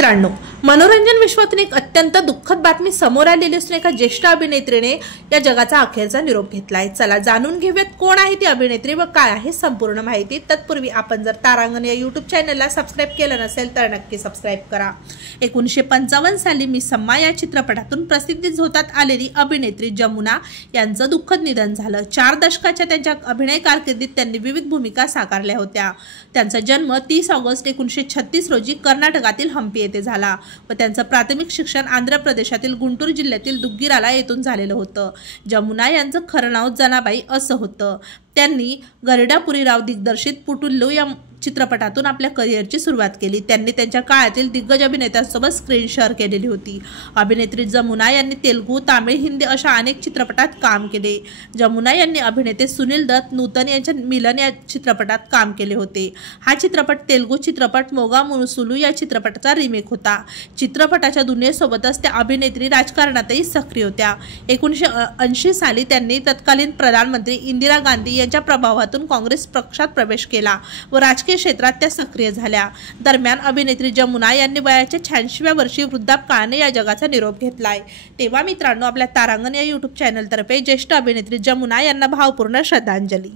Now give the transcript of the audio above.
मित्रांनो, मनोरंजन विश्वातून एक अत्यंत दुःखद बातमी समोर आलेली असून एका ज्येष्ठ अभिनेत्रीने या जगाचा अखेरचा निरोप घेतलाय। चला जाणून घेऊयात कोण आहे ती अभिनेत्री व काय आहे संपूर्ण माहिती। तत्पूर्वी आपण जर तारांगण या YouTube चॅनलला सबस्क्राइब केलं नसेल तर नक्की सबस्क्राइब करा। 1955 साली मी सम्मा या चित्रपटातून प्रसिद्धीस होतात आलेली अभिनेत्री जमुना यांचं दुःखद निधन झालं। 4 दशकाच्या त्यांच्या अभिनय कारकिर्दीत त्यांनी विविध भूमिका साकारल्या होत्या। त्यांचा जन्म 30 ऑगस्ट 1936 रोजी कर्नाटकातील हंपी येथे झाला व त्यांचं प्राथमिक शिक्षण आंध्र प्रदेशातील गुंटूर जिल्ह्यातील दुग्गिराला येथून झालेलं होतं। जमुना यांचं खरं नाव जनाबाई असं होतं। त्यांनी गरुडापुरीराव दिग्दर्शित पुटुल्लू या चित्रपटातून आपल्या करिअरची सुरुवात केली। त्यांनी त्यांच्या काळातील दिग्गज अभिनेत्यांसोबत स्क्रीन शेअर केलेली होती। अभिनेत्री जमुना यांनी तेलुगू, तामिळ, हिंदी अशा अनेक चित्रपटात काम केले। जमुना यांनी अभिनेते सुनील दत्त, नूतन यांच्या मिलन या चित्रपटात काम केले होते। हा चित्रपट तेलुगू चित्रपट मोगा मुनुसुलू या चित्रपटाचा रिमेक होता। चित्रपटाच्या दुनियेसोबतच त्या अभिनेत्री राजकारणातही सक्रिय होत्या। 1980 साली त्यांनी तत्कालीन प्रधानमंत्री इंदिरा गांधी यांच्या प्रभावातून काँग्रेस पक्षात प्रवेश केला व राजकीय क्षेत्रात त्या सक्रिय झाल्या। दरम्यान अभिनेत्री जमुना यांनी वयाच्या 86व्या वर्षी वृद्धापकाळाने या जगाचा निरोप घेतलाय। तेव्हा मित्रांनो, आपल्या तारांगण या YouTube चॅनल तर्फे ज्येष्ठ अभिनेत्री जमुना यांना भावपूर्ण श्रद्धांजली।